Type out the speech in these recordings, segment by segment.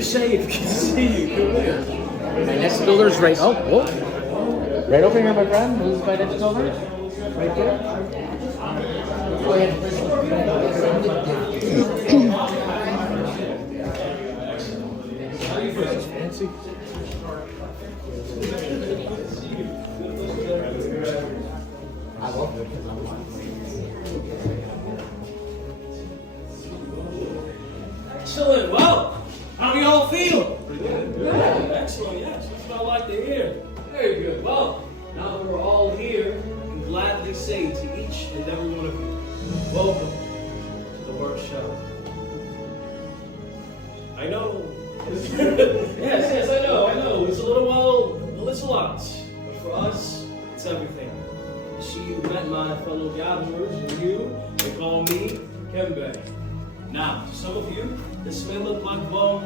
Savi, good to see you. Come here. My next builder's right. Oh, whoa. Right over here, my friend. Who's my next builder? Right there. Go ahead. Fancy. Excellent. Well, how do you all feel? Good. Excellent. Yes, that's what I like to hear. Very good. Well, now that we're all here, I can gladly say to each and every one of you, welcome to the workshop. I know. yes, I know. It's a it's a lot. But for us, it's everything. You see, you met my fellow gatherers, and they call me Kembe. Now, to some of you, this may look like, a lot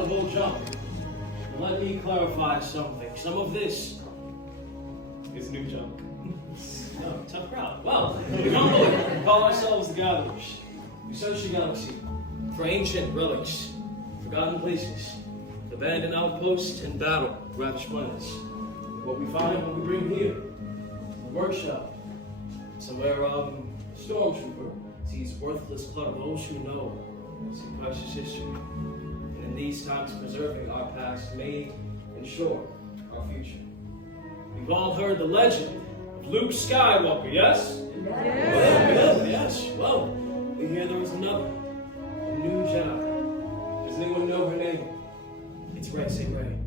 of old junk. But let me clarify something. Some of this is new junk. No, tough crowd. Well, we call ourselves the Gatherers. We search the galaxy for ancient relics, forgotten places, abandoned outposts, and battle-ravaged planets. What we find when we bring here, a workshop, somewhere stormtrooper sees worthless clutter of those who know some precious history. And in these times, preserving our past may ensure our future. We've all heard the legend of Luke Skywalker, yes? Yes. Well, we hear there was another, a new Jedi. Does anyone know her name? It's Rey. Say Rey.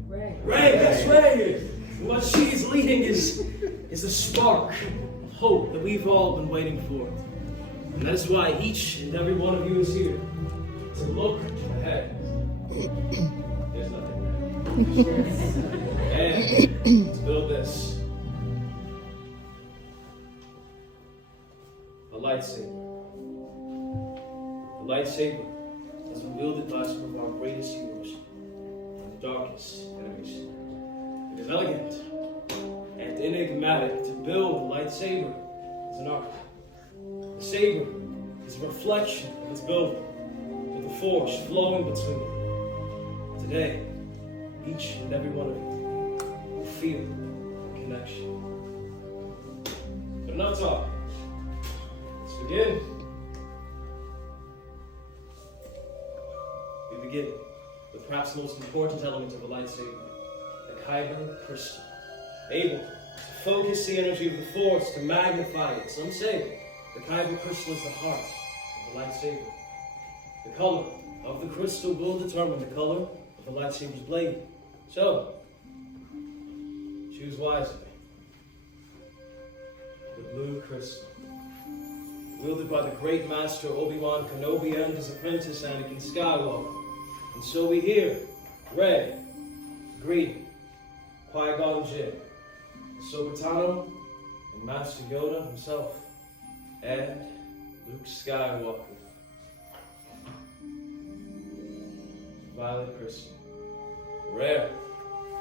Rey, that's Rey. What she's leading is a spark of hope that we've all been waiting for. And that is why each and every one of you is here to look ahead. There's nothing there. And to build this. A lightsaber. The lightsaber has been wielded by some of our greatest heroes and the darkest enemies. It is elegant and enigmatic. To build a lightsaber is an art. The saber is a reflection of its builder, with the force flowing between them. Today, each and every one of you will feel the connection. But enough talk. Let's begin. We begin with perhaps the most important element of a lightsaber, the kyber crystal, able to focus the energy of the force to magnify it. Some say the kyber crystal is the heart of the lightsaber. The color of the crystal will determine the color of the lightsaber's blade. So, choose wisely. The blue crystal, wielded by the great master Obi-Wan Kenobi and his apprentice Anakin Skywalker. And so we hear Rey, green, Qui-Gon Jinn, Ahsoka Tano, and Master Yoda himself, and Luke Skywalker. Violet crystal, rare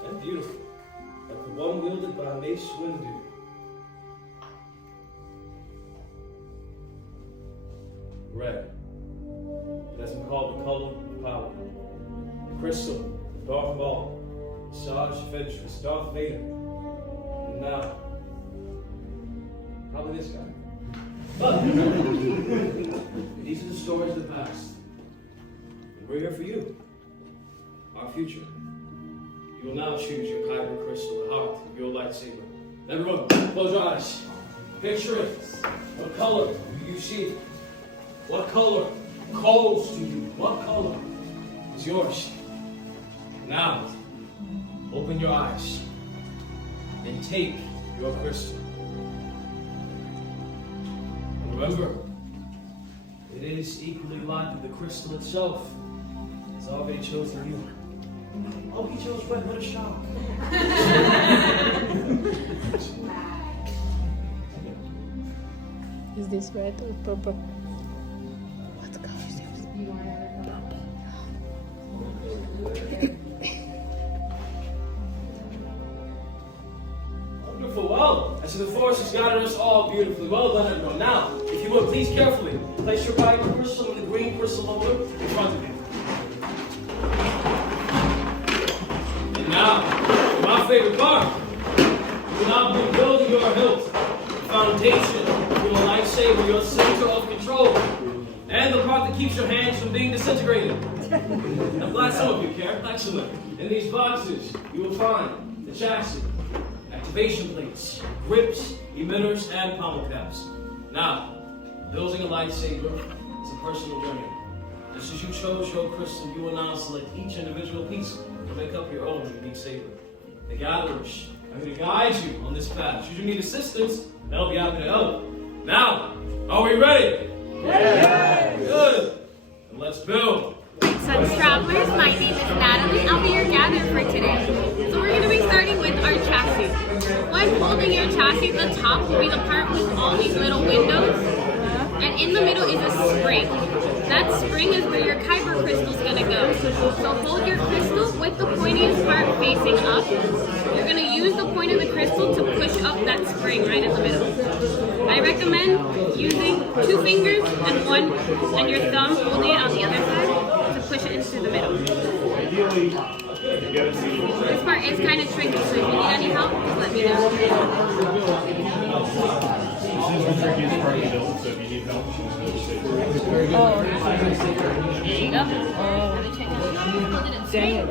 and beautiful, like the one wielded by Mace Windu. Red, it has been called the color of power. The crystal, Darth Maul, Saj Ventress, Darth Vader, and now, probably this guy. But these are the stories of the past. And we're here for you, our future. You will now choose your kyber crystal, the heart of your lightsaber. Everyone, close your eyes. Picture it. What color do you see? What color calls to you? What color is yours? Now, open your eyes and take your crystal. And remember, it is equally alive with the crystal itself. It's already chosen you. Oh, he chose red. What a shock. Is this red or purple? What color is yours? Wonderful. Well, I see the force has guided us all beautifully. Well done, everyone. Now, if you would, please carefully place your kyber crystal and the green crystal holder in front of you. favorite part. You will now be building your hilt, the foundation of your lightsaber, your center of control, and the part that keeps your hands from being disintegrated. I'm glad some of you care. Excellent. In these boxes, you will find the chassis, activation plates, grips, emitters, and pommel caps. Now, building a lightsaber is a personal journey. Just as you chose your crystal, you will now select each individual piece to make up your own unique saber. The gatherers are going to guide you on this path. Should you need assistance, they'll be happy to help. Now, are we ready? Yeah! Good. Then let's build. So travelers, my name is Natalie. I'll be your gatherer for today. So we're going to be starting with our chassis. When holding your chassis, the top will be the part with all these little windows. And in the middle is a spring. That spring is where your kyber crystal is going to go. So hold your crystal with the pointiest part facing up. You're going to use the point of the crystal to push up that spring right in the middle. I recommend using 2 fingers and your thumb holding it on the other side to push it into the middle. This part is kind of tricky, so if you need any help, just let me know. Oh. There you go. Dang it.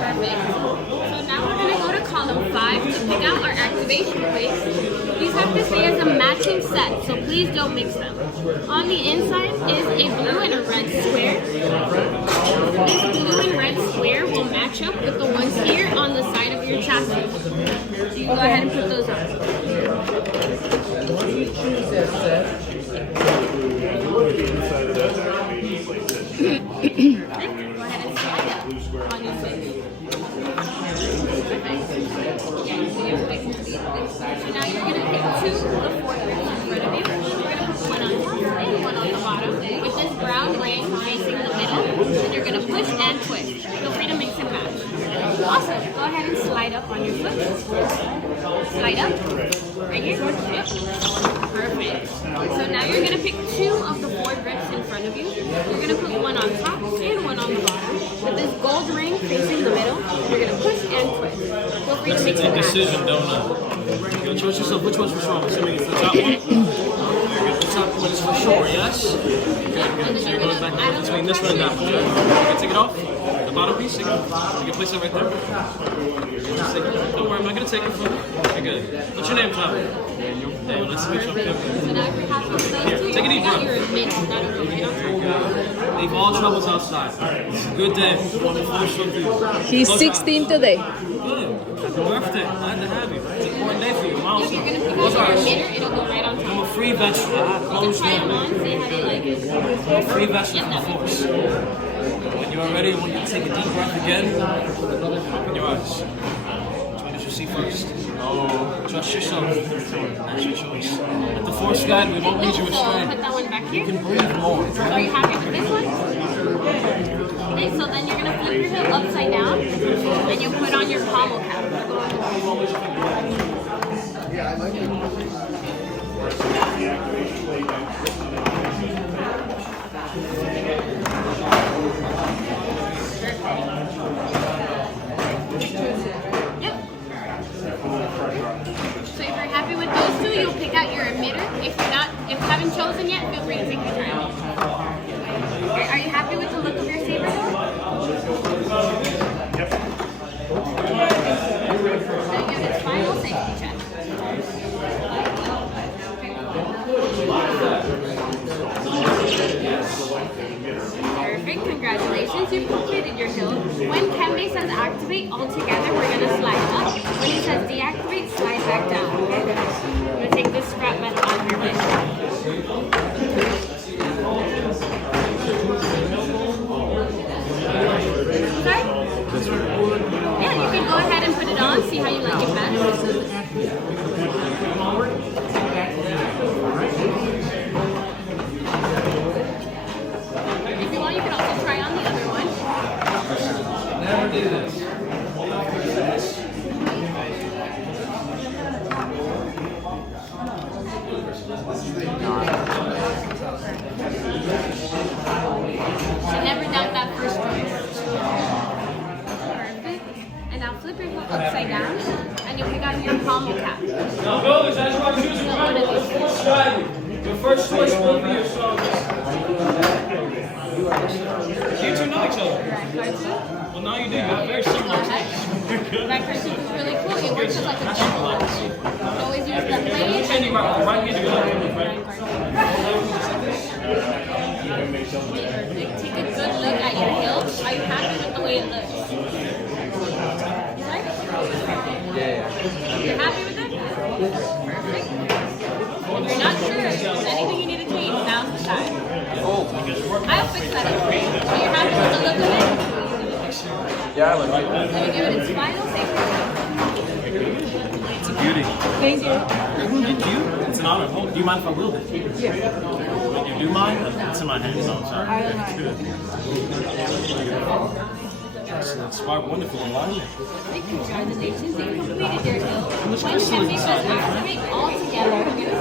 Perfect. So now we're going to go to column 5 to pick out our activation plates. These have to stay as a matching set, so please don't mix them. On the inside is a blue and a red square. This blue and red square will match up with the ones here on the side of your chassis. So you go ahead and put those on. What do you choose as set? Go ahead and slide up on your face. So now you're going to pick 2 of the 4 grips in front of you. You're going to put one on top and one on the bottom with this brown ring facing the middle. And you're going to push and twist. Feel free to mix and match. Awesome. Go ahead and slide up on your foot. Slide up. Right here. Yep. Perfect. So now you're going to pick 2 of the 4 grips in front of you. You're going to put one on top and one on the bottom. With this gold ring facing the middle, you're going to push and twist. Feel free to mix and match. Decision, don't you gotta choose yourself. Which one's for sure? Assuming it's the top one. The top one is for sure, yes? Good. So you're going back between this one and that one. You can take it off. The bottom piece, take it off. You can place it right there. Don't worry, I'm not gonna take it from you. Okay, good. What's your name, Tom? Daniel, nice to meet you. So now if you're happy with those 2, Take a deep breath. your middle, not over right on top. Leave all troubles outside. It's a good day. Wonderful view. He's 16 today. Good. Happy birthday. Glad to have you. It's an important day for you. If you're going to pick out your emitter, it'll go right on I'm top. a free vegetable. You can try it on, see how you like it. I'm a free vegetable from the force. When you are ready, I want you to take a deep breath again. Open your eyes. Which one did you see first? Oh, trust yourself. That's your choice. Let the force guide, we won't lead you So astray. put that one back You here. can breathe more. So are you happy with this one? Okay, so then you're going to flip your hip upside down and you put on your pommel cap. Yep. So if you're happy with those 2, you'll pick out your emitter. If you haven't chosen yet, feel free to take your time. Are you happy with the look of your saber? Yep. Now give it final safety check. Perfect, congratulations, you've completed your hilt. When Kembe says activate, all together we're going to slide up. When he says deactivate, slide back down, okay? I'm going to take this scrap metal off your wrist. Sorry? Yeah, you can go ahead and put it on, see how you like it best. If you want, you can also try on the other one. Never do this. Should never doubt that first choice. Perfect. pommel cap. Now, builders, as you are choosing one of the four strategy, your first choice will be your strongest. You two know each other. Well, now you do. You have very similar tastes. That cartoon is really cool. It works as like a tool. Always use the blade. Right here, you're looking at right? Take a good look at your hilt. Are you happy with the way it looks? Yeah. You're happy with it? Perfect. If you're not sure, if there's anything you need to change, now's the time. I'll fix that up. So you're happy with the look of it? Yeah, I like it. Let me give it its final take. It's a beauty. Thank you. Thank you. It's an honor. Oh, do you mind if I wield it? Yes. You do mind? It's in my hand, so I'm sorry. I don't mind. Excellent. Spark, wonderful alignment. Congratulations, you completed your hilt. When you says activate all together, you're going to feel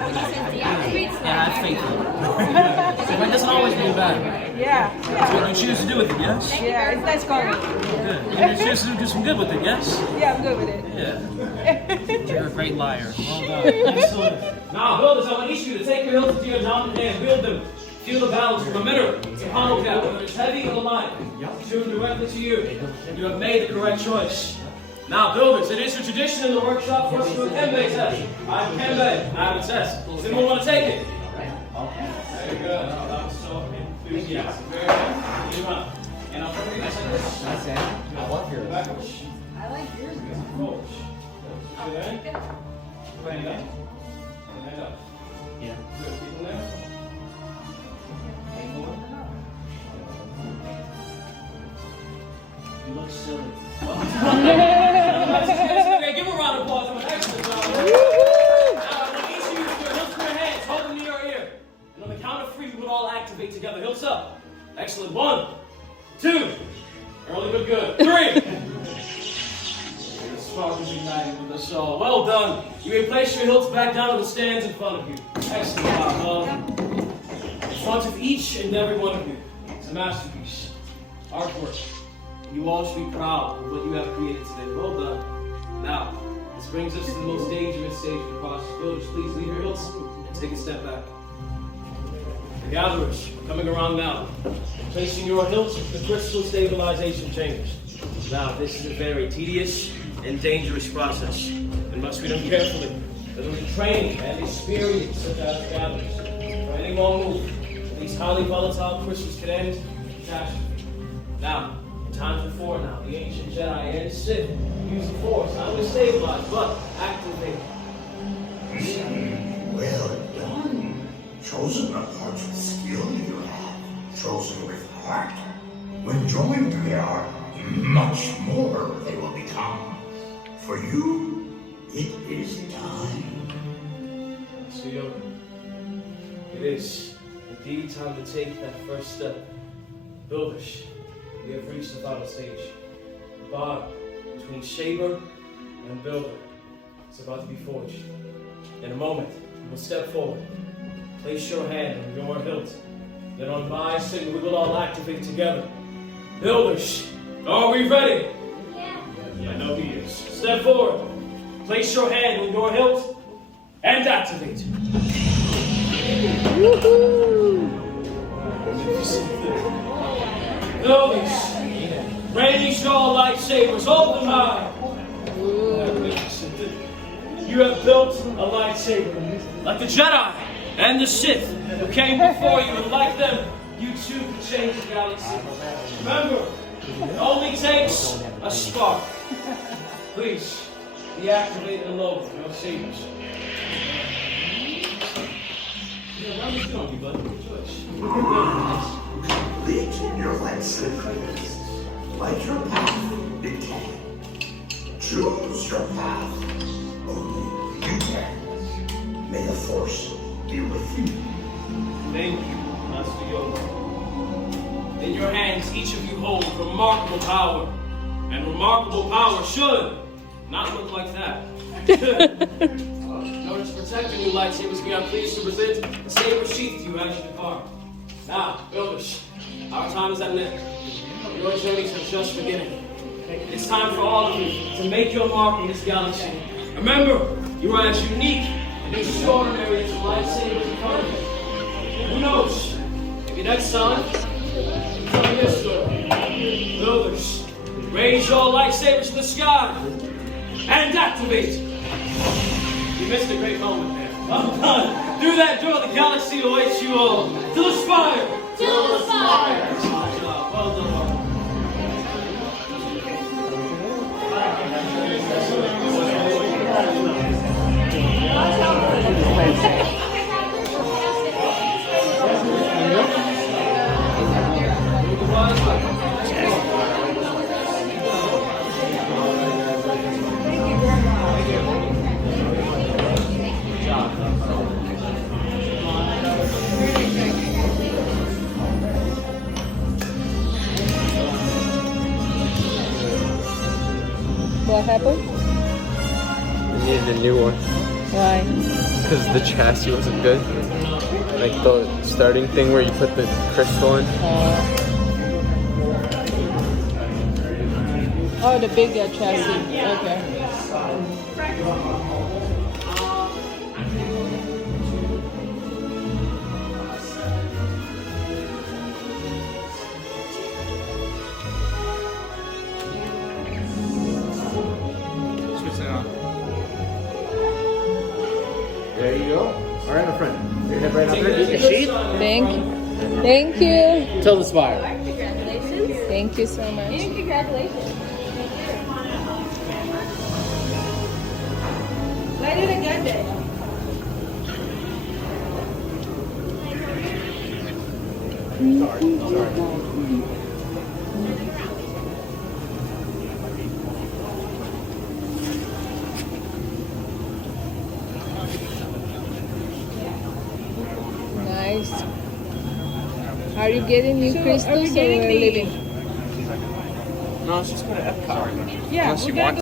when he says deactivate, Yeah, that's faithful. It doesn't always mean bad. Yeah. That's what you choose to do with it, yes? Yeah, it's nice calling. Good. You choose to do some good with it, yes? Yeah, I'm good with it. Yeah. You're a great liar. Well done. Excellent. Now, builders, I want each of you to take your hilts into your dominant hand, wield them. Feel the balance from a mineral to pommel cap, whether it's heavy or light. Tuned directly to you. You have made the correct choice. Now, builders, it is a tradition in the workshop for us to do a Kenbei test. I have a Kenbei. I have a test. Does anyone want to take it? Very good. That was so enthusiastic. Very good. And I'll put it like this. That's it. I love yours. Backwards. I like yours. Forward. Good. Hand up. And hand up. Yeah. Good. Keep them there. You look silly. Okay, give a round of applause. Excellent job. Now, I want each of you to put your hilts in your hands, hold them near your ear. And on the count of three, we will all activate together. Hilts up. Excellent. 1, 2. Early but good. 3. The spark is ignited with us all. Well done. You may place your hilts back down on the stands in front of you. Excellent job. In front of each and every one of you is a masterpiece. Artwork. You all should be proud of what you have created today. Well done. Now, this brings us to the most dangerous stage of the process. Builders, please leave your hilts and take a step back. The gatherers are coming around now, placing your hilts in the crystal stabilization chambers. Now, this is a very tedious and dangerous process and must be done carefully. There will be training and experience of the gatherers. For any wrong move, these highly volatile crystals can end in catastrophe. Now, times before now, the ancient Jedi and Sith use the Force, not only stabilize, but activate. Well done. Chosen apart with skill you have, chosen with heart. When joined together, much more they will become. For you, it is time. So, Yoda, it is indeed time to take that first step. Builders, we have reached the final stage. The bond between Shaber and Builder is about to be forged. In a moment, we will step forward. Place your hand on your hilt. Then on my signal, we will all activate together. Builders, are we ready? Yeah. I know he is. Step forward. Place your hand on your hilt and activate. Builders, raise your lightsabers, hold them high. You have built a lightsaber, like the Jedi and the Sith who came before you, and like them, you too can change the galaxy. Remember, it only takes a spark. Please, deactivate and load your sabers. Yeah, why are you doing, buddy? Good choice. Lead in your lightsaber. Light your path, dictate. Choose your path. Only you can. May the Force be with you. Thank you, Master Yoda. In your hands, each of you hold remarkable power. And remarkable power should not look like that. In order to protect your new lightsabers, we are pleased to present the saber sheath to you as you depart. Now, builders, our time is at an end. Your journeys are just beginning. It's time for all of you to make your mark in this galaxy. Remember, you are as unique and extraordinary as the lightsabers in front of you. Who knows? Maybe next time, tell this story. Builders, raise your lightsabers to the sky and activate. You missed a great moment there. Well done. Through that door, the galaxy awaits you all. To the spire! To the spire! Good job. Well done. What happened? I needed a new one. Why? Because the chassis wasn't good. Like the starting thing where you put the crystal in. Oh, the bigger chassis. Okay. There you go. All right, my friend. Your head right up there. Get your sheet. Thank you. Thank you. Till the spire. Congratulations. Thank you so much. And congratulations. Light it again, then. Nice. Are you getting new crystals or getting we're the- leaving? No, she's going to Epcot. Yeah, Unless you we're gonna want